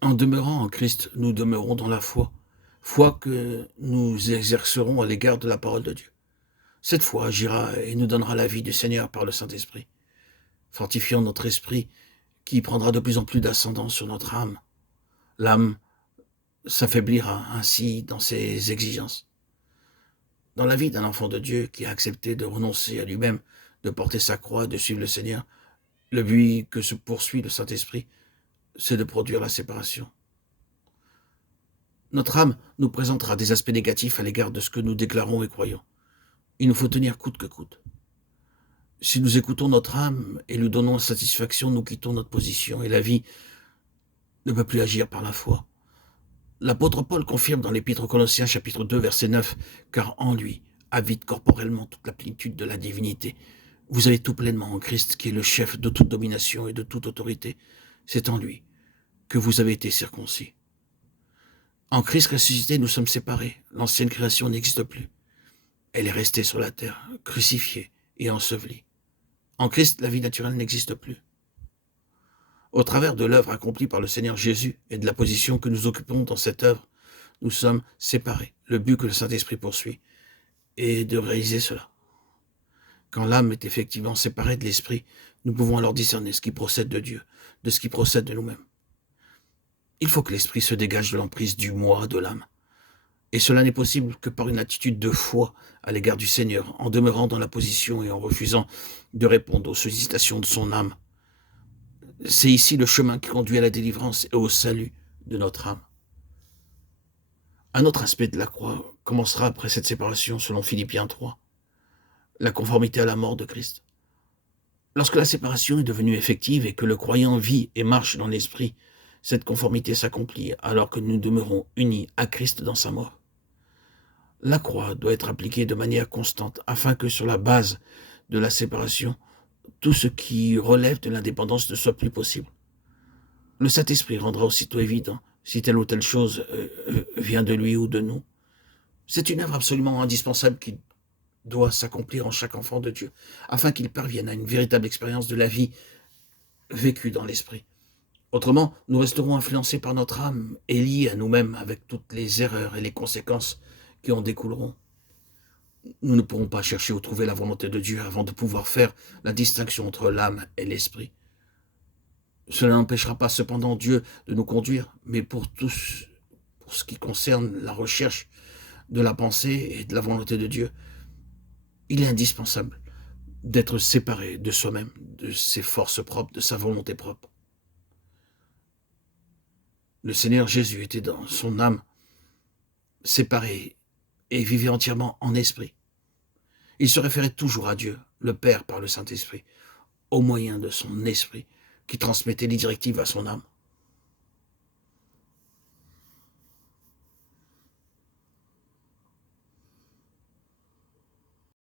En demeurant en Christ, nous demeurons dans la foi, foi que nous exercerons à l'égard de la parole de Dieu. Cette foi agira et nous donnera la vie du Seigneur par le Saint-Esprit, fortifiant notre esprit qui prendra de plus en plus d'ascendant sur notre âme. L'âme s'affaiblira ainsi dans ses exigences. Dans la vie d'un enfant de Dieu qui a accepté de renoncer à lui-même, de porter sa croix, de suivre le Seigneur, le but que se poursuit le Saint-Esprit, c'est de produire la séparation. Notre âme nous présentera des aspects négatifs à l'égard de ce que nous déclarons et croyons. Il nous faut tenir coûte que coûte. Si nous écoutons notre âme et lui donnons satisfaction, nous quittons notre position et la vie ne peut plus agir par la foi. L'apôtre Paul confirme dans l'Épître aux Colossiens chapitre 2 verset 9, « Car en lui habite corporellement toute la plénitude de la divinité. Vous avez tout pleinement en Christ qui est le chef de toute domination et de toute autorité. C'est en lui que vous avez été circoncis. » En Christ ressuscité, nous sommes séparés. L'ancienne création n'existe plus. Elle est restée sur la terre, crucifiée et ensevelie. En Christ, la vie naturelle n'existe plus. Au travers de l'œuvre accomplie par le Seigneur Jésus et de la position que nous occupons dans cette œuvre, nous sommes séparés. Le but que le Saint-Esprit poursuit est de réaliser cela. Quand l'âme est effectivement séparée de l'esprit, nous pouvons alors discerner ce qui procède de Dieu, de ce qui procède de nous-mêmes. Il faut que l'esprit se dégage de l'emprise du moi de l'âme. Et cela n'est possible que par une attitude de foi à l'égard du Seigneur, en demeurant dans la position et en refusant de répondre aux sollicitations de son âme. C'est ici le chemin qui conduit à la délivrance et au salut de notre âme. Un autre aspect de la croix commencera après cette séparation, selon Philippiens 3, la conformité à la mort de Christ. Lorsque la séparation est devenue effective et que le croyant vit et marche dans l'esprit, cette conformité s'accomplit alors que nous demeurons unis à Christ dans sa mort. La croix doit être appliquée de manière constante afin que sur la base de la séparation, tout ce qui relève de l'indépendance ne soit plus possible. Le Saint-Esprit rendra aussitôt évident si telle ou telle chose vient de lui ou de nous. C'est une œuvre absolument indispensable qui doit s'accomplir en chaque enfant de Dieu, afin qu'il parvienne à une véritable expérience de la vie vécue dans l'Esprit. Autrement, nous resterons influencés par notre âme et liés à nous-mêmes avec toutes les erreurs et les conséquences qui en découleront. Nous ne pourrons pas chercher ou trouver la volonté de Dieu avant de pouvoir faire la distinction entre l'âme et l'esprit. Cela n'empêchera pas cependant Dieu de nous conduire, mais pour ce qui concerne la recherche de la pensée et de la volonté de Dieu, il est indispensable d'être séparé de soi-même, de ses forces propres, de sa volonté propre. Le Seigneur Jésus était dans son âme séparé et vivait entièrement en esprit. Il se référait toujours à Dieu, le Père par le Saint-Esprit, au moyen de son esprit qui transmettait les directives à son âme.